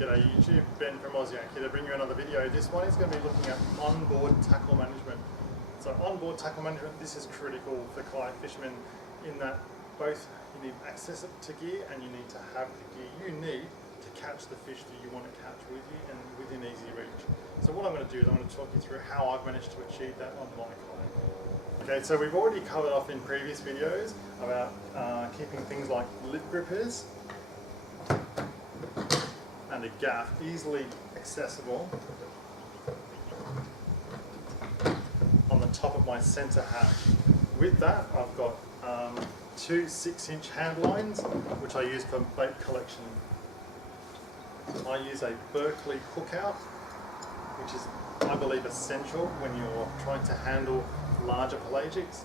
G'day YouTube, Ben from Ausyak here to bring you another video. This one is going to be looking at onboard tackle management. So onboard tackle management, this is critical for kayak fishermen in that both you need access to gear and you need to have the gear you need to catch the fish that you want to catch with you and within easy reach. So what I'm going to do is I'm going to talk you through how I've managed to achieve that on my kayak. Okay, so we've already covered off in previous videos about keeping things like lip grippers and a gaff easily accessible on the top of my centre hatch. With that, I've got two 6-inch hand lines which I use for bait collection. I use a Berkeley hookout, which is, I believe, essential when you're trying to handle larger pelagics.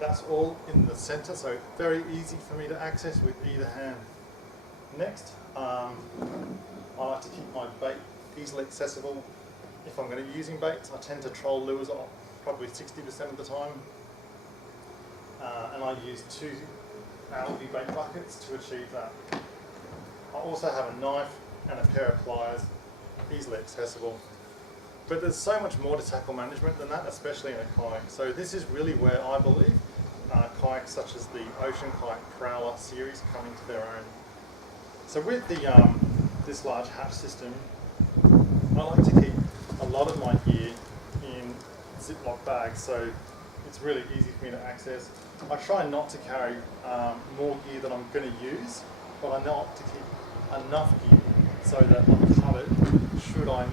That's all in the centre, so very easy for me to access with either hand. Next, I like to keep my bait easily accessible. If I'm going to be using baits, I tend to troll lures off probably 60% of the time. And I use 2 algae bait buckets to achieve that. I also have a knife and a pair of pliers, easily accessible. But there's so much more to tackle management than that, especially in a kayak. So this is really where I believe kayaks such as the Ocean Kayak Prowler series come into their own. So with the this large hatch system, I like to keep a lot of my gear in Ziploc bags, so it's really easy for me to access. I try not to carry more gear than I'm going to use, but I like to keep enough gear so that I'm covered should I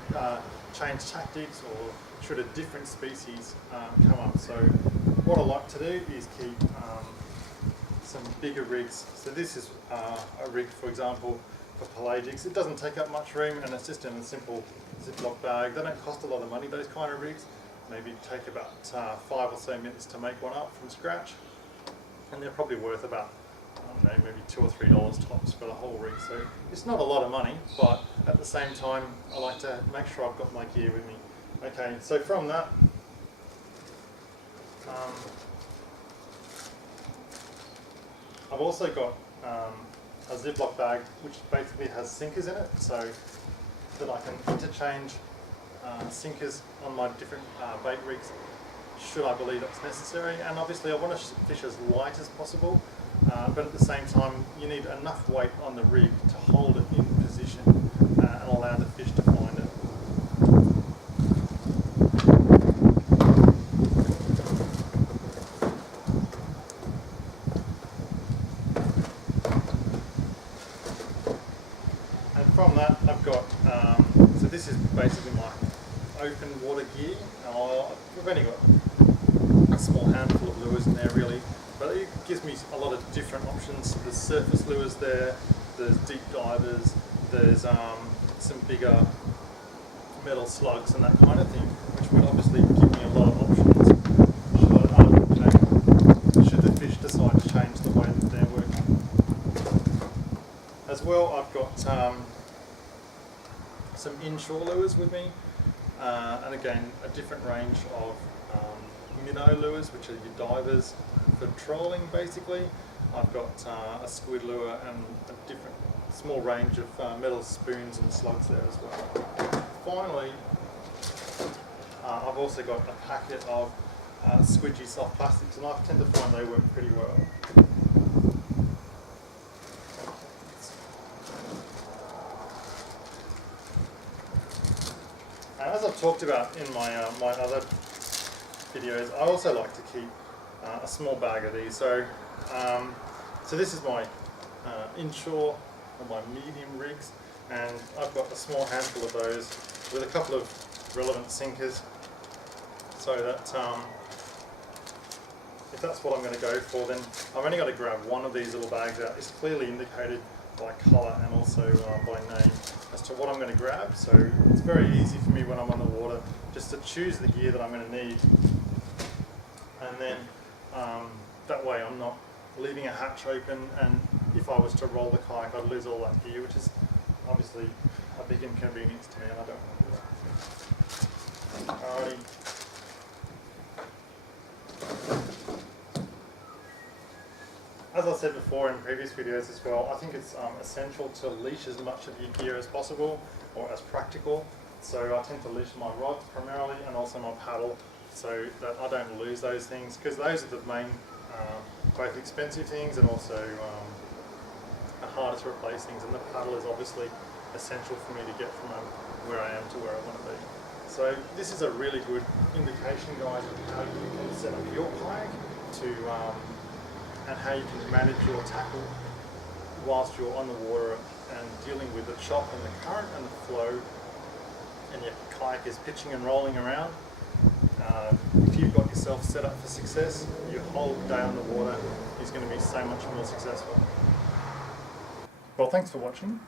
change tactics or should a different species come up. So what I like to do is keep some bigger rigs. So this is a rig, for example, for pelagics. It doesn't take up much room and it's just in a simple Ziploc bag. They don't cost a lot of money, those kind of rigs. Maybe take about 5 or so minutes to make one up from scratch. And they're probably worth about, I don't know, maybe $2 or $3 tops for the whole rig. So it's not a lot of money, but at the same time, I like to make sure I've got my gear with me. Okay, so from that, I've also got a Ziploc bag which basically has sinkers in it, so that I can interchange sinkers on my different bait rigs should I believe it's necessary. And obviously I want to fish as light as possible, but at the same time you need enough weight on the rig to hold it in position and allow the fish to find it. And from that I've got, so this is basically my open water gear. I've only got a small handful of lures in there really, but it gives me a lot of different options. There's surface lures there, there's deep divers, there's some bigger metal slugs and that kind of thing, which would obviously give me a lot of options should the fish decide to change the way that they're working. As well, I've got some inshore lures with me, and again a different range of minnow lures, which are your divers for trolling basically. I've got a squid lure and a different small range of metal spoons and slugs there as well. Finally, I've also got a packet of squidgy soft plastics, and I tend to find they work pretty well. And as I've talked about in my other videos, I also like to keep a small bag of these. So, so this is my inshore or my medium rigs, and I've got a small handful of those with a couple of relevant sinkers, so that if that's what I'm going to go for, then I've only got to grab one of these little bags out. It's clearly indicated by colour and also by name as to what I'm going to grab, so it's very easy for me when I'm on the water just to choose the gear that I'm going to need, and then that way I'm not leaving a hatch open, and if I was to roll the kayak I'd lose all that gear, which is obviously a big inconvenience to me, and I don't want to do that. Alrighty. As as I said before in previous videos as well, I think it's essential to leash as much of your gear as possible, or as practical. So I tend to leash my rods primarily, and also my paddle, so that I don't lose those things, because those are the main, both expensive things and also the hardest to replace things, and the paddle is obviously essential for me to get from where I am to where I want to be. So this is a really good indication, guys, of how you can set up your kayak to, and how you can manage your tackle whilst you're on the water and dealing with the chop and the current and the flow, and your kayak is pitching and rolling around. If you've got yourself set up for success, your whole day on the water is going to be so much more successful. Well, thanks for watching.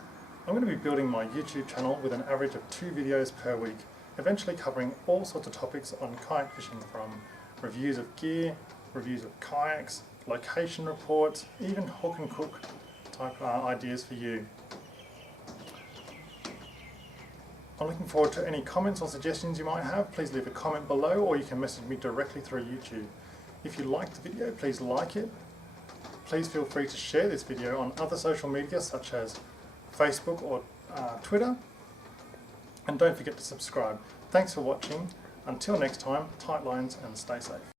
I'm going to be building my YouTube channel with an average of 2 videos per week, eventually covering all sorts of topics on kayak fishing, from reviews of gear, reviews of kayaks, location reports, even hook and cook type ideas for you. I'm looking forward to any comments or suggestions you might have. Please leave a comment below, or you can message me directly through YouTube. If you liked the video, please like it. Please feel free to share this video on other social media such as Facebook or Twitter. And don't forget to subscribe. Thanks for watching. Until next time, tight lines and stay safe.